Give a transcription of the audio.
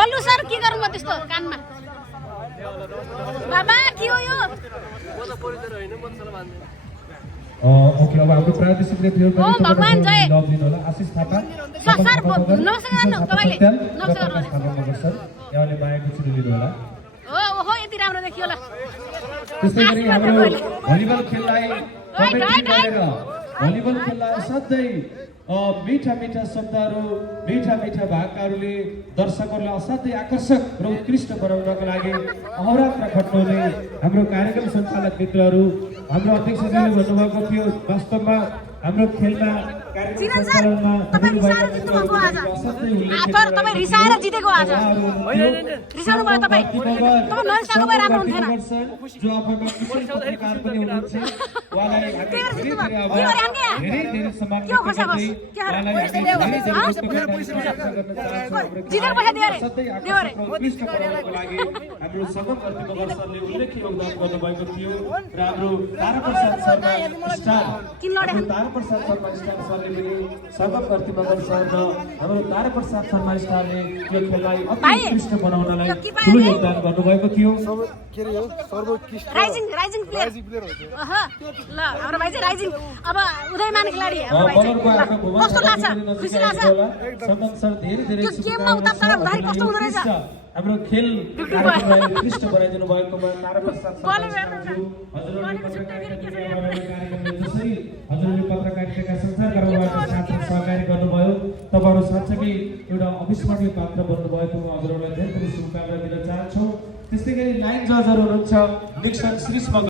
बल्लु sir के गर्नु त्यस्तो कानमा बाबा के हो यो ओके अब हाम्रो प्रादेशिक रेडियो ओम भगवान जय लभ दिनु होला आशिष थापा सर नमस्कार गर्नु तपाईले नमस्कार गर्नु सर यहाँले बायाको चिरो लिनु होला ओहो यति राम्रो देखियो ल त्यसै गरी हाम्रो भलिबल खेललाई भलिबल खेललाई सधैँ मीठा मीठा शब्दहरू मीठा मीठा भाकाहरूले दर्शकहरूलाई असाध्यै आकर्षक र उत्कृष्ट बनाउनका लागि अहोरात्र खट्नुहुने हाम्रो कार्यक्रम सञ्चालक मित्रहरू हाम्रो अध्यक्षजीले भन्नुभएको थियो वास्तवमा हाम्रो खेलमा कार्यक्रम सञ्चालनमा तपाईँ रिसाएर जितेको आज रिसाउनु भयो तपाईँ नरिसाएको भए राम्रो हुन्थेन जो आफैमा कुशल पत्रकार पनि हुनुहुन्छ उहाँलाई धेरै सम्मान जितेर पैसा दियो रे हाम्रो सगम कर्तृपक्ष सरले उल्लेख्य योगदान गर्नुभएको थियो र हाम्रो ताराप्रसाद शर्मा स्टार ताराप्रसाद शर्मा स्टार सरले पनि सगम कर्तृपक्ष सर र हाम्रो ताराप्रसाद शर्मा स्टारले यो खेललाई अति उत्कृष्ट बनाउनलाई ठुलो योगदान गर्नुभएको थियो राइजिङ प्लेयर ल हाम्रो भाइ चाहिँ राइजिङ अब उदयमान खेलाडी हाम्रो भाइ चाहिँ कस्तो लाग्छ खुसी लाग्छ सर धेरै धेरै त्यो गेममा उतार चढाव हुँदाखेरि कस्तो हुँदो रहेछ हाम्रो खेल कार्यक्रमलाई उत्कृष्ट बनाइदिनु भएकोमा ताराप्रसाद हजुरहरूले पत्रकारिताका संसार गर्नबाट साथ सहकारी गर्नुभयो तपाईँहरू साँच्चै एउटा अविस्मरणीय पात्र बन्नुभएकोमा हजुरहरूलाई धेरै धेरै शुभकामना दिन चाहन्छौँ। त्यस्तै गरी लाइन जजहरू हुनुहुन्छ निक्सन श्रीष